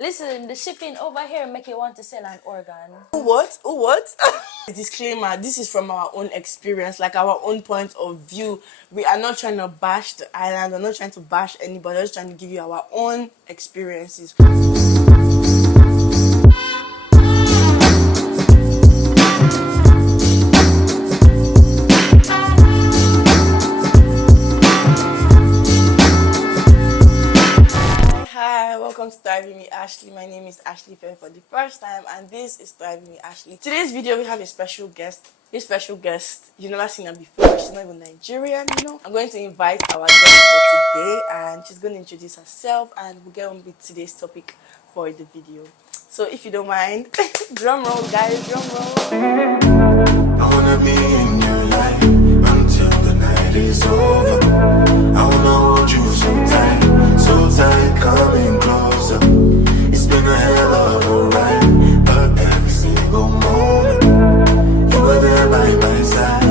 Listen, the shipping over here make you want to sell an organ. What? What? Disclaimer, this is from our own experience, like our own point of view. We are not trying to bash the island, we're not trying to bash anybody, we're just trying to give you our own experiences. Hi, welcome to Thrive with me, Ashley. My name is Ashley Fair for the first time, and this is Thrive with me, Ashley. Today's video, we have a special guest. This special guest, you've never seen her before. She's not even Nigerian, you know. I'm going to invite our guest for today, and she's going to introduce herself, and we'll get on with today's topic for the video. So, if you don't mind, drum roll, guys, drum roll. I wanna be in your life until the night is over. I wanna hold you so tight, coming closer. It's been a hell of a ride, but every single moment you were there by my side.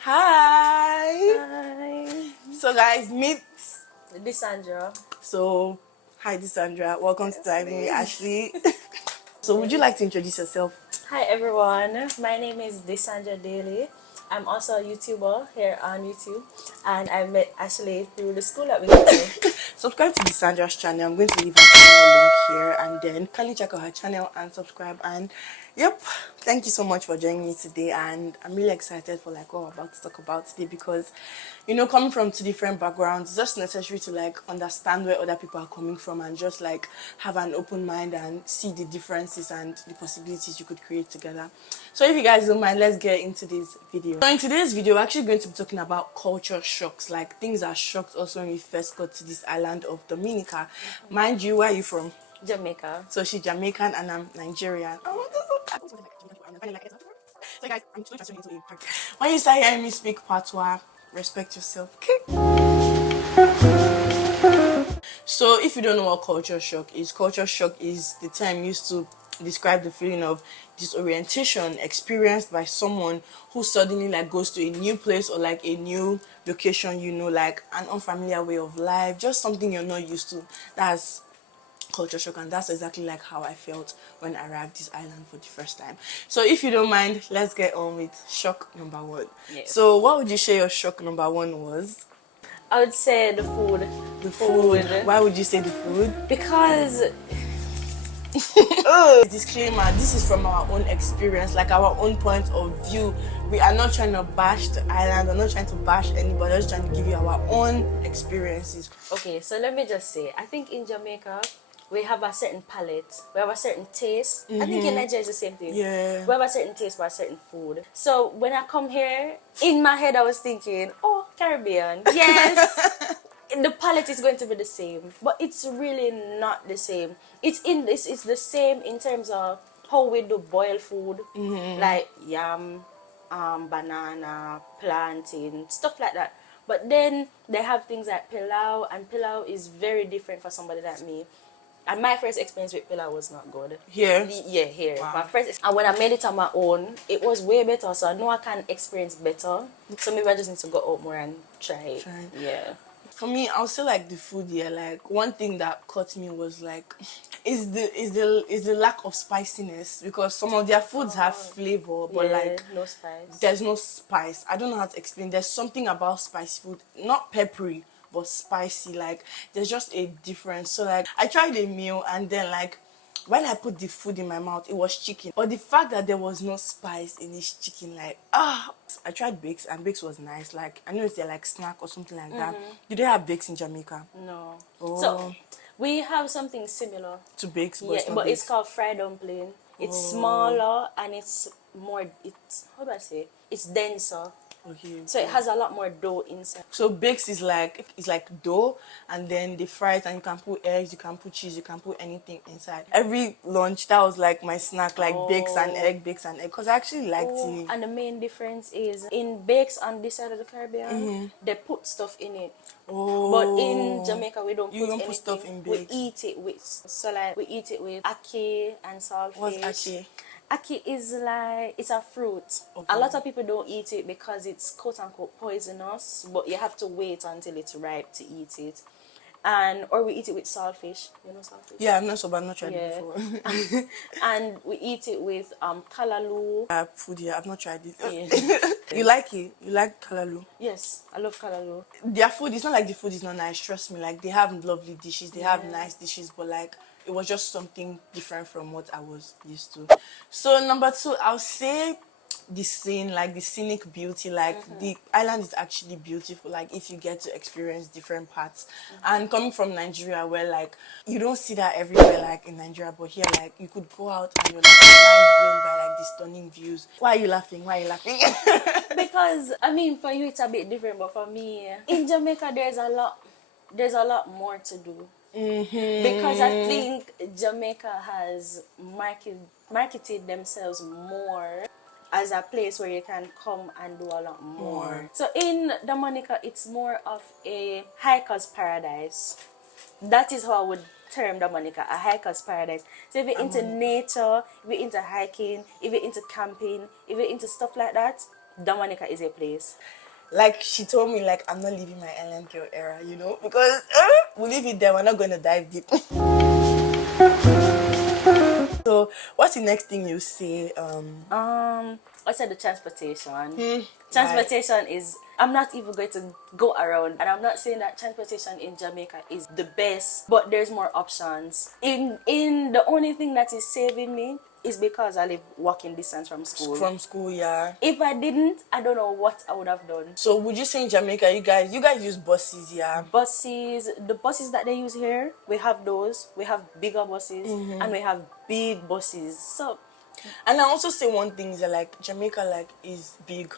Hi. Hi. So, guys, meet Desandra. So, hi, Desandra. Welcome to Thrive with me, Ashley. So, would you like to introduce yourself? Hi everyone, my name is Desandra Daly. I'm also a YouTuber here on YouTube, and I met Ashley through the school that we go to. Subscribe to Desandra's channel. I'm going to leave her channel link here, and then kindly check out her channel and subscribe. And yep, thank you so much for joining me today, and I'm really excited for like what we're about to talk about today, because you know, coming from two different backgrounds, it's just necessary to like understand where other people are coming from and just like have an open mind and see the differences and the possibilities you could create together. So if you guys don't mind, let's get into this video. So in today's video, we're actually going to be talking about culture shocks, like things that shocked us when we first got to this island of Dominica. Mind you, where are you from? Jamaica. So she's Jamaican and I'm Nigerian. Oh, that's so so guys, I'm just going to transition into a part. When you start hearing me speak patois, respect yourself, okay? So if you don't know what culture shock is the term used to describe the feeling of disorientation experienced by someone who suddenly like goes to a new place or like a new location, you know, like an unfamiliar way of life, just something you're not used to. That's culture shock, and that's exactly like how I felt when I arrived this island for the first time. So if you don't mind, let's get on with shock number one. Yes. So what would you say your shock number one was? I would say the food. The food. Why would you say the food? Because Disclaimer, this is from our own experience, like our own point of view. We are not trying to bash the island, we're not trying to bash anybody, we're just trying to give you our own experiences. okay, so let me just say, I think in Jamaica we have a certain palate, we have a certain taste. I think in Nigeria it's the same thing. Yeah. We have a certain taste for a certain food. So when I come here, in my head I was thinking, oh, Caribbean, yes. The palate is going to be the same, but it's really not the same. It's the same in terms of how we do boiled food, like yam, banana, plantain, stuff like that. But then they have things like pilau, and pilau is very different for somebody like me. And my first experience with pilau was not good. Here? Yeah, here. Wow. My first, and when I made it on my own, it was way better. So I know I can experience better. So maybe I just need to go out more and try it. Yeah. For me, I'll say like the food here. Like one thing that caught me was like is the lack of spiciness, because some of their foods have flavor, but yeah, like no spice. there's no spice. I don't know how to explain. There's something about spicy food, not peppery but spicy. Like there's just a difference. So like I tried a meal, and then like when I put the food in my mouth, it was chicken. But the fact that there was no spice in this chicken, like, I tried bakes, and bakes was nice. Like, I know it's their like snack or something like that. Do they have bakes in Jamaica? No. Oh. So we have something similar To bakes, but yeah, it's not but bakes. it's called fried dumpling. It's smaller and it's more. It's how do I say? It's denser. Okay. So it has a lot more dough inside. So bakes is like dough, and then they fry it, and you can put eggs, you can put cheese, you can put anything inside. Every lunch, that was like my snack, like bakes and egg, because I actually liked it. And the main difference is in bakes on this side of the Caribbean, they put stuff in it. Oh. But in Jamaica, we don't You put don't anything. put stuff in We bakes. eat it with, so like we eat it with ackee and saltfish. What's ackee? Ackee is like, it's a fruit. Okay. A lot of people don't eat it because it's quote unquote poisonous, but you have to wait until it's ripe to eat it. and or we eat it with saltfish. You know saltfish? Yeah, I'm not so bad. I've not tried it Yeah. before. And we eat it with kalalu. Food, yeah, I've not tried it. Yeah. You like it? You like kalalu? Yes, I love kalalu. Their food, it's not like the food is not nice, trust me. Like, they have lovely dishes, they have nice dishes, but like, it was just something different from what I was used to. So number 2, I'll say the scene, like the scenic beauty. Like, the island is actually beautiful, like if you get to experience different parts. And coming from Nigeria, where like you don't see that everywhere, like in Nigeria, but here, like, you could go out and you're like mind blown by like the stunning views. Why are you laughing? Because I mean, for you it's a bit different, but for me, in Jamaica there's a lot more to do. Because I think Jamaica has marketed themselves more as a place where you can come and do a lot more. So in Dominica, it's more of a hiker's paradise. That is how I would term Dominica, a hiker's paradise. So if you're into nature, if you're into hiking, if you're into camping, if you're into stuff like that, Dominica is a place. Like, she told me, like, I'm not leaving my island girl era, you know, because we'll leave it there, we're not going to dive deep. So, what's the next thing you say? I said the transportation. Transportation is, I'm not even going to go around, and I'm not saying that transportation in Jamaica is the best, but there's more options. In the only thing that is saving me is because I live walking distance from school. From school, yeah. If I didn't, I don't know what I would have done. So would you say in Jamaica, you guys use buses, yeah? Buses, the buses that they use here, we have those. We have bigger buses, and we have big buses. So, and I also say one thing is that, like, Jamaica, like, is big.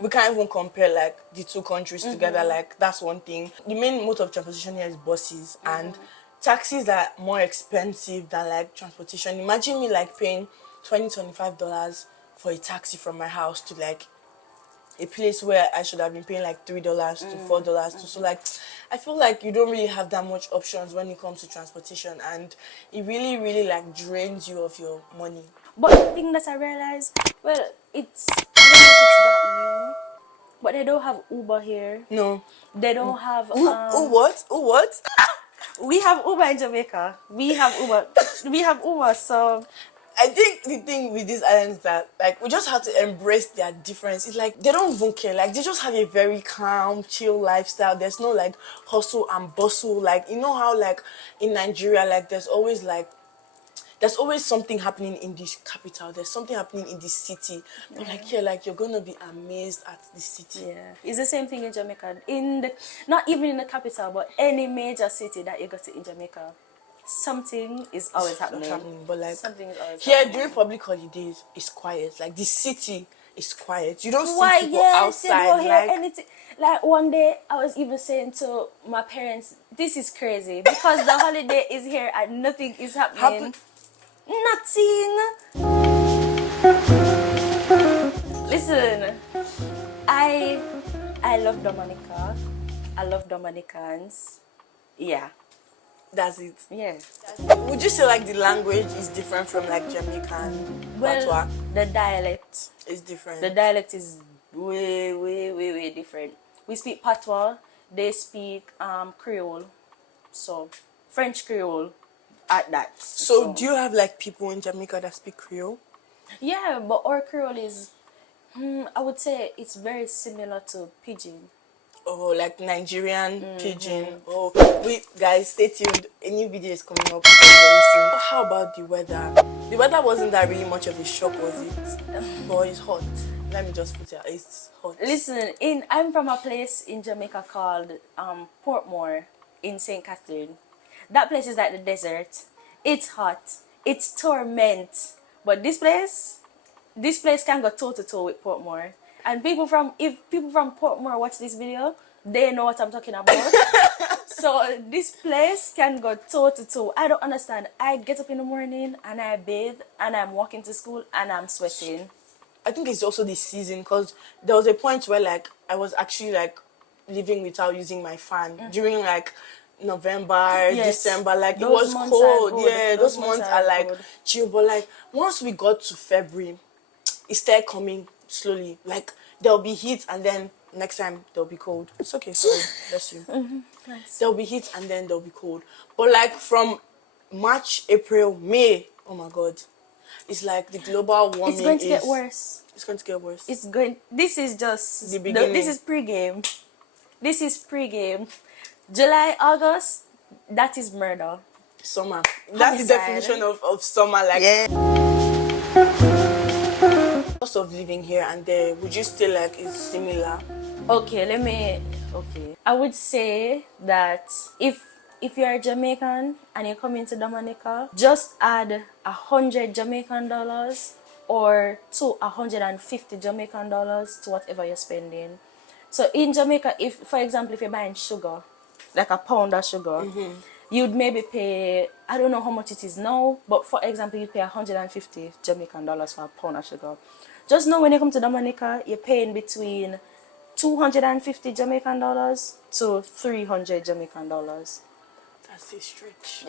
We can't even compare like the two countries together. Like, that's one thing. The main mode of transportation here is buses, and taxis are more expensive than like transportation. Imagine me like paying $25 for a taxi from my house to like a place where I should have been paying like $3 to $4 to. So like, I feel like you don't really have that much options when it comes to transportation, and it really, really like drains you of your money. But the thing that I realized, well, I don't know if it's that new, but they don't have Uber here. No. They don't have What? We have Uber in Jamaica. We have Uber, so I think the thing with these islands that, like, we just have to embrace their difference. It's like they don't even care. Like, they just have a very calm, chill lifestyle. There's no like hustle and bustle. Like, you know how like in Nigeria, like there's always something happening in this capital. There's something happening in this city. But like here, like, you're gonna be amazed at the city. yeah, it's the same thing in Jamaica. Not even in the capital, but any major city that you go to in Jamaica, something is always happening. But like something is always here happening. during public holidays, it's quiet. Like, the city is quiet. You don't see people outside. You don't hear like anything. Like, one day I was even saying to my parents, this is crazy because the holiday is here and nothing is happening. Nothing. Listen, I love Dominica. I love Dominicans. Yeah. that's it. Yeah. Would you say like the language is different from like Jamaican? Well, Patois? the dialect. It's different. The dialect is way different. We speak Patois. They speak Creole. So, French Creole at that. So do you have like people in Jamaica that speak Creole? Yeah, but our Creole is, I would say it's very similar to Pidgin. Oh, like Nigerian Pidgin. Oh, wait, guys, stay tuned. A new video is coming up very soon. How about the weather? The weather wasn't that really much of a shock, was it? But it's hot. Let me just put it out. It's hot. Listen, I'm from a place in Jamaica called Portmore in St. Catherine. That place is like the desert. It's hot. It's torment. But this place can go toe to toe with Portmore. And if people from Portmore watch this video, they know what I'm talking about. So this place can go toe to toe. I don't understand. I get up in the morning and I bathe and I'm walking to school and I'm sweating. I think it's also the season, because there was a point where like I was actually like living without using my fan during like November, December. Like, it was cold. Yeah, those months are like chill. But like once we got to February, it started coming slowly. Like, there'll be heat and then next time there'll be cold. It's okay, sorry, bless you. Nice. There'll be heat and then there'll be cold. But like from March, April, May, oh my god, it's like the global warming. It's going to get worse. It's going to get worse. It's going. This is just The beginning. This is pre-game. This is pre-game. July, August. That is murder. Summer. That's the definition of summer. Like, Yeah. cost of living here and there, would you still like it's similar? Okay, I would say that if you're Jamaican and you come into Dominica, just add 100 Jamaican dollars or to 150 Jamaican dollars to whatever you're spending. So in Jamaica, if for example if you're buying sugar, like a pound of sugar, you'd maybe pay, I don't know how much it is now, but for example you pay 150 Jamaican dollars for a pound of sugar. Just know when you come to Dominica, you're paying between 250 Jamaican dollars to 300 Jamaican dollars. That's a stretch.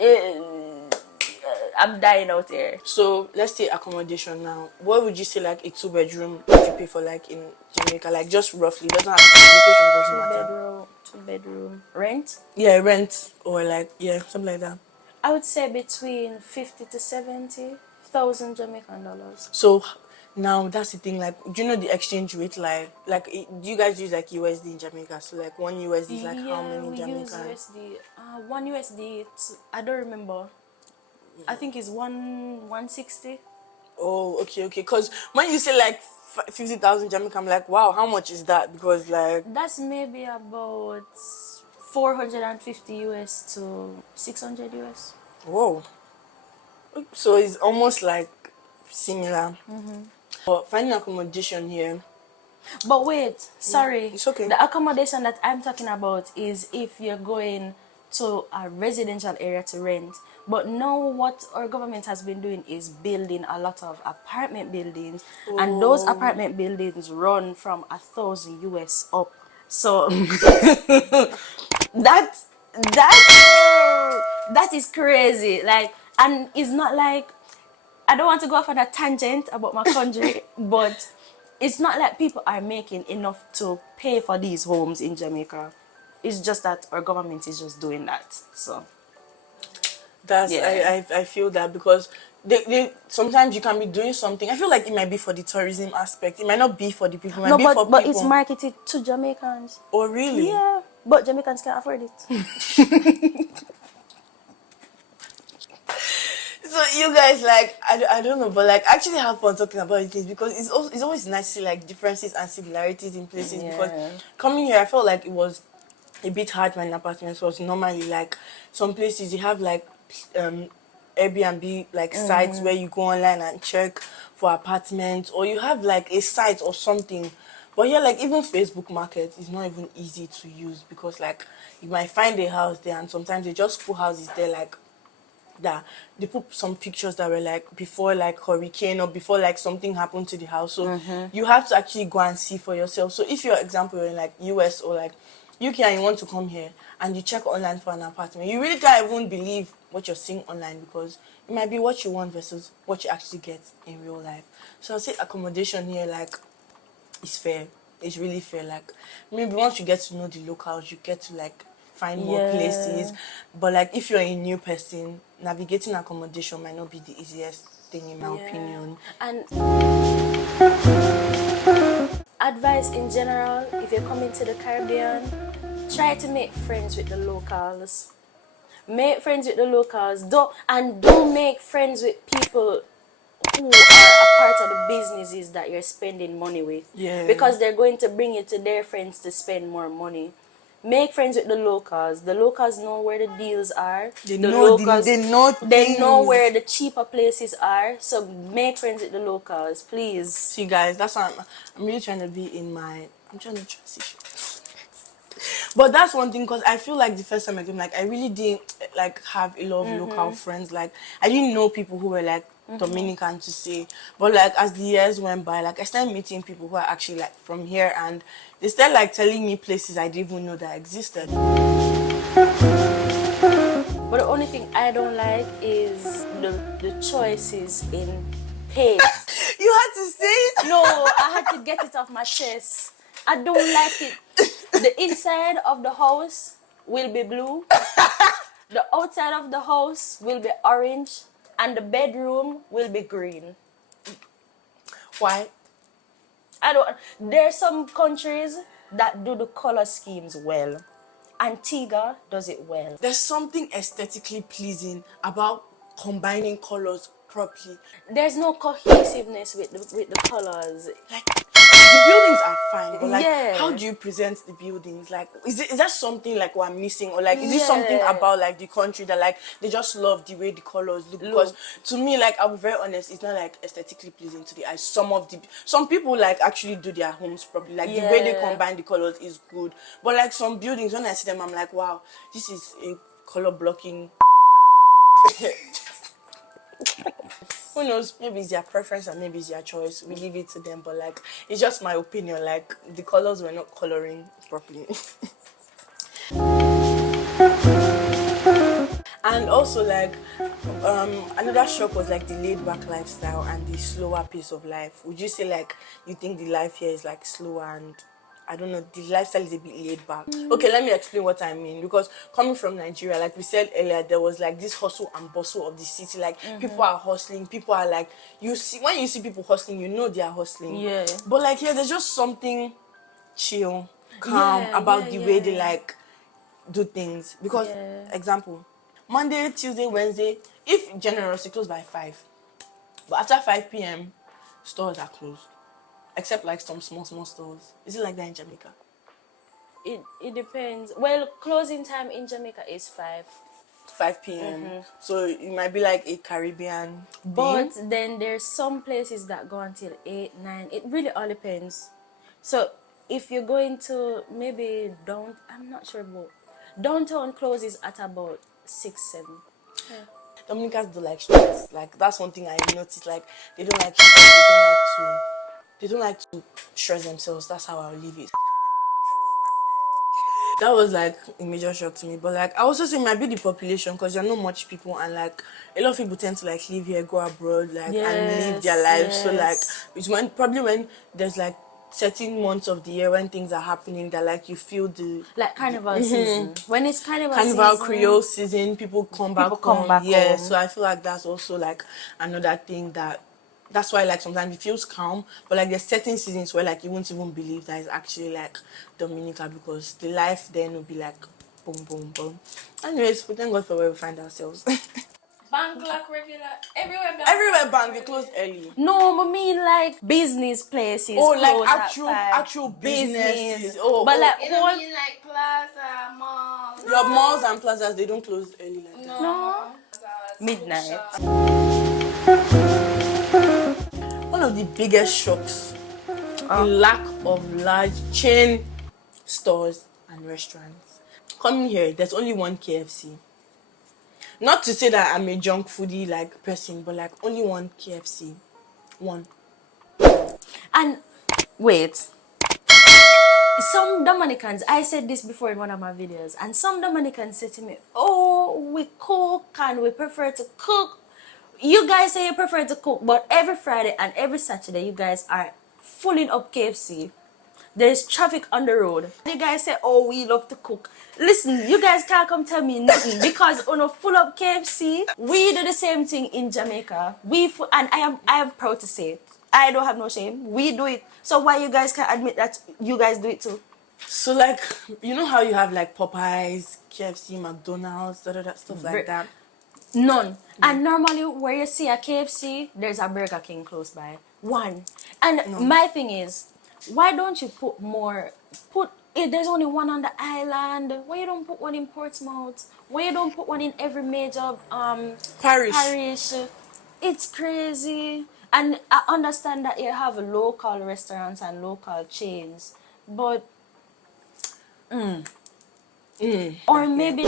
I'm dying out here. So let's say accommodation now. What would you say like a 2-bedroom would you pay for like in Jamaica? Like just roughly, doesn't have location, doesn't matter. Two bedroom rent. Yeah, rent or like something like that. I would say between 50 to 70,000 Jamaican dollars. So now that's the thing. Like, do you know the exchange rate? Like, do you guys use like USD in Jamaica? So like one USD is like how many we Jamaican? use USD. One USD. I don't remember. I think it's 160. Oh, okay. Because when you say like 50,000 Jamaican, I'm like, wow, how much is that? Because like that's maybe about 450 US to 600 US. whoa. So it's almost like similar. But finding accommodation here. But wait, sorry. It's okay. The accommodation that I'm talking about is if you're going to a residential area to rent. But now what our government has been doing is building a lot of apartment buildings. And those apartment buildings run from 1,000 US up. So that is crazy. Like, and it's not like, I don't want to go off on a tangent about my country, but it's not like people are making enough to pay for these homes in Jamaica. It's just that our government is just doing that. So that's I feel that because they sometimes you can be doing something. I feel like it might be for the tourism aspect. It might not be for the people. It might be for people. But it's marketed to Jamaicans. Oh really? Yeah, but Jamaicans can't afford it. So you guys like I don't know, but like actually have fun talking about these things because it's always nice to see like differences and similarities in places. Because coming here I felt like it was a bit hard when apartments was normally like some places you have like Airbnb like sites where you go online and check for apartments, or you have like a site or something. But yeah, like even Facebook Market is not even easy to use because like you might find a house there and sometimes they just put houses there like that they put some pictures that were like before like hurricane or before like something happened to the house. So you have to actually go and see for yourself. So if you're example you're in like US or like UK and you want to come here and you check online for an apartment, you really can't even believe what you're seeing online because it might be what you want versus what you actually get in real life. So I'll say accommodation here like is fair. It's really fair. Like maybe once you get to know the locals, you get to like find more places. But like if you're a new person, navigating accommodation might not be the easiest thing in my opinion. And advice in general, if you're coming to the Caribbean, try to make friends with the locals. Make friends with the locals. Don't make friends with people who are a part of the businesses that you're spending money with. Yeah. Because they're going to bring you to their friends to spend more money. Make friends with the locals. The locals know where the deals are. They know where the cheaper places are. So make friends with the locals, please. See guys, that's what I'm really trying to be in my I'm trying to transition. But that's one thing because I feel like the first time I came, like I really didn't like have a lot of local friends. Like I didn't know people who were like Dominican to say. But like as the years went by, like I started meeting people who are actually like from here and they started like telling me places I didn't even know that existed. But the only thing I don't like is the choices in pay. You had to say it? No, I had to get it off my chest. I don't like it. The inside of the house will be blue. The outside of the house will be orange. And the bedroom will be green. Why? I don't. There's some countries that do the color schemes well. Antigua does it well. There's something aesthetically pleasing about combining colors properly. There's no cohesiveness with the colors. Like, the buildings are fine, but like, Yeah. how do you present the buildings? Like, is that something like we're missing, or like, is it Yeah. something about like the country that like they just love the way the colors look? Because to me, like, I'll be very honest, it's not like aesthetically pleasing to the eye. Some people like actually do their homes properly, like the way they Yeah. combine the colors is good. But like some buildings, when I see them, I'm like, wow, this is a color blocking. Who knows? Maybe it's their preference and maybe it's their choice. We leave it to them. But like, it's just my opinion. Like, the colors were not coloring properly. And also like, another shock was like the laid back lifestyle and the slower pace of life. Would you say like you think the life here is like slower and I don't know, the lifestyle is a bit laid back? Okay, let me explain what I mean. Because coming from Nigeria, like we said earlier, there was like this hustle and bustle of the city. Like people are hustling, people are like, when you see people hustling, you know they are hustling. Yeah. But like here, there's just something chill, calm about the way they like do things. Because example, Monday, Tuesday, Wednesday, if generous, it close by 5. But after 5 p.m, stores are closed. Except like some small stores. Is it like that in Jamaica? It depends. Well, closing time in Jamaica is 5 p.m. So it might be like a Caribbean But thing. then there's some places that go until 8, 9. It really all depends. So if you're going to maybe I'm not sure, but downtown closes at about 6, 7. Dominicans don't like stress. Like that's one thing I noticed. Like they don't like stress. They don't like to stress themselves. That's how I'll leave it. That was like a major shock to me. But like I also say it might be the population because there are not much people and like a lot of people tend to like live here, go abroad, like and live their lives. So like it's probably when there's like certain months of the year when things are happening that like you feel the like carnival season. When it's carnival Carnival season, Creole season, people come back home. Yeah, so I feel like that's also like another thing that's why like sometimes it feels calm, but like there's certain seasons where like you won't even believe that it's actually like Dominica because the life then will be like boom boom boom. Anyways, we thank God for where we find ourselves. Bank clock regular Everywhere bank they close early. No, I mean like business places. Oh, like close at 5. actual businesses. Oh, but like You don't mean like plaza, mall. your malls and plazas they don't close early like that. No. Midnight. One of the biggest shocks, the lack of large chain stores and restaurants. Coming here, there's only one KFC. Not to say that I'm a junk foodie like person, but like only one KFC. One. And wait. Some Dominicans, I said this before in one of my videos, and some Dominicans said to me, oh, we cook and we prefer to cook. You guys say you prefer to cook, but every Friday and every Saturday, you guys are filling up KFC. There's traffic on the road. You guys say, oh, we love to cook. Listen, you guys can't come tell me nothing because on a full up KFC, we do the same thing in Jamaica. And I am proud to say it. I don't have no shame. We do it. So why you guys can't admit that you guys do it too? So like, you know how you have like Popeyes, KFC, McDonald's, stuff like that? None. And normally where you see a KFC, there's a Burger King close by. One. And my thing is, why don't you put more, if there's only one on the island, why you don't put one in Portsmouth? Why you don't put one in every major parish? It's crazy. And I understand that you have local restaurants and local chains, but or maybe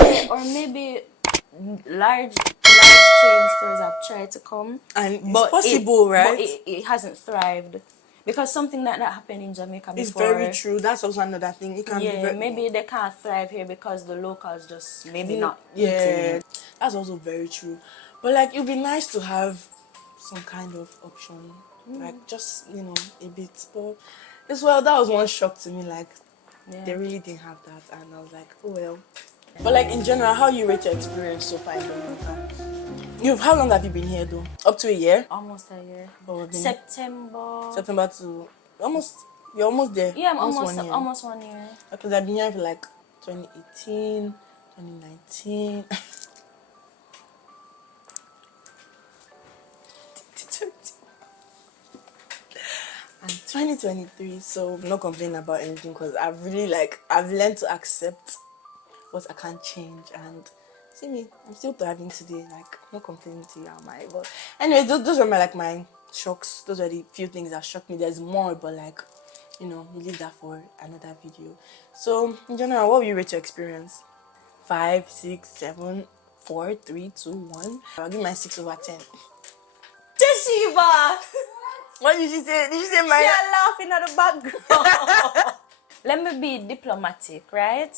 large chain stores have tried to come, And it's possible, right? But it hasn't thrived. Because something like that happened in Jamaica before. It's very true. That's also another thing. It can be very... maybe they can't thrive here because the locals just maybe not Yeah, eating. that's also very true. But like, it would be nice to have some kind of option. like just a bit. But as well, that was one shock to me. Like they really didn't have that, and I was like, oh well. But like in general, how you rate your experience so far in Dominica? How long have you been here though? Up to a year? Almost a year. Oh, September to almost. You're almost there. Yeah, I'm almost 1 year. 1 year. Because I've been here for like 2018, 2019. And 2023, so I'm not complaining about anything because I've learned to accept what I can't change. And see me, I'm still thriving today. Like, not complaining to you, am I? But anyway, those were my shocks. Those are the few things that shocked me. There's more, but like, we leave that for another video. So in general, what will you rate your experience? 5, 6, 7, 4, 3, 2, 1. I'll give my 6 over 10. Teshiva! What did she say? Did she say my? You're laughing at the background. Let me be diplomatic, right?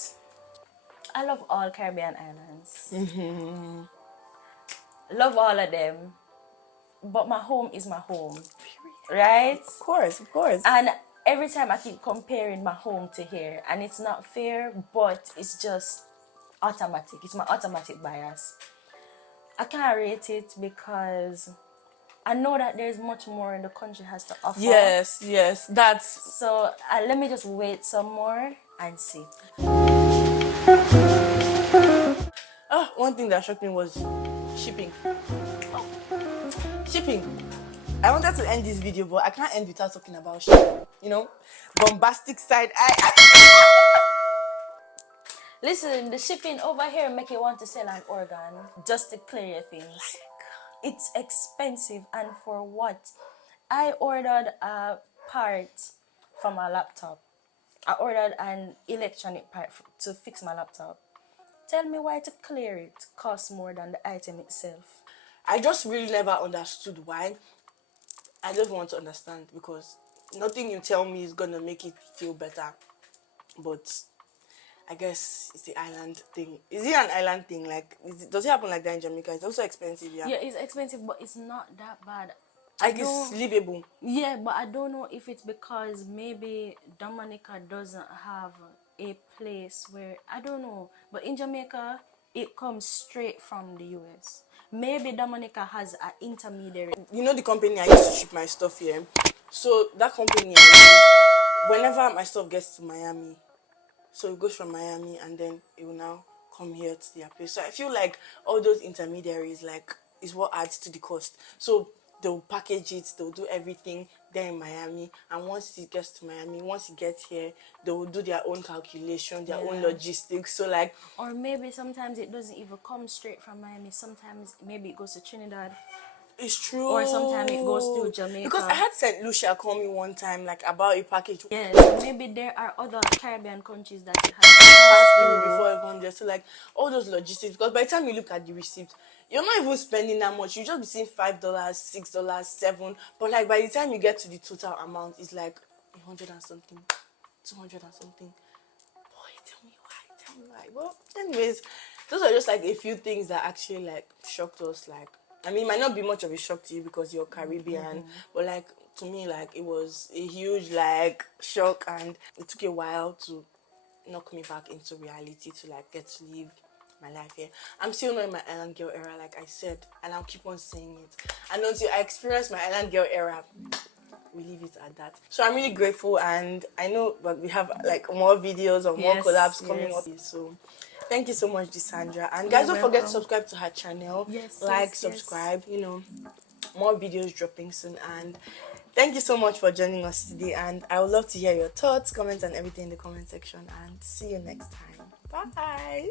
I love all Caribbean islands. Love all of them. But my home is my home. Right? Of course. And every time I keep comparing my home to here, and it's not fair, but it's just automatic. It's my automatic bias. I can't rate it because I know that there's much more in the country has to offer. Yes, that's... So let me just wait some more and see. One thing that shocked me was shipping. Shipping. I wanted to end this video, but I can't end without talking about shipping. Bombastic side eye. Listen, the shipping over here make you want to sell an organ just to clear your things. It's expensive, and for what? I ordered a part for my laptop. I ordered an electronic part to fix my laptop. Tell me why to clear it costs more than the item itself. I just really never understood why. I just want to understand, because nothing you tell me is gonna make it feel better. But I guess it's the island thing. Is it an island thing? Like, does it happen like that in Jamaica? It's also expensive, yeah. Yeah, it's expensive, but it's not that bad. Like, it's livable. Yeah, but I don't know if it's because maybe Dominica doesn't have a place where, I don't know. But in Jamaica, it comes straight from the US. Maybe Dominica has an intermediary. The company I used to ship my stuff here. So that company, whenever my stuff gets to Miami, so it goes from Miami and then it will now come here to their place. So I feel like all those intermediaries is what adds to the cost. So they'll package it, they'll do everything there in Miami, and once it gets to Miami, once it gets here, they will do their own calculation, their own logistics. So or maybe sometimes it doesn't even come straight from Miami. Sometimes maybe it goes to Trinidad. It's true. Or sometimes it goes through Jamaica. Because I had St. Lucia call me one time about a package. Yes, so maybe there are other Caribbean countries that it has passed through before it comes there. So all those logistics, because by the time you look at the receipt, you're not even spending that much. You just be seeing $5, $6, $7. But by the time you get to the total amount, it's like 100 and something, 200 and something. Boy, tell me why. Well, anyways, those are just a few things that actually shocked us. I mean, it might not be much of a shock to you because you're Caribbean, but to me, it was a huge shock, and it took a while to knock me back into reality to get to live my life here. I'm still not in my island girl era, like I said, and I'll keep on saying it. And until I experience my island girl era, we leave it at that. So I'm really grateful, and I know we have more videos or more collabs coming up. So thank you so much, Sandra. And guys, don't forget to subscribe to her channel. Subscribe. More videos dropping soon. And thank you so much for joining us today. And I would love to hear your thoughts, comments, and everything in the comment section. And see you next time. Bye.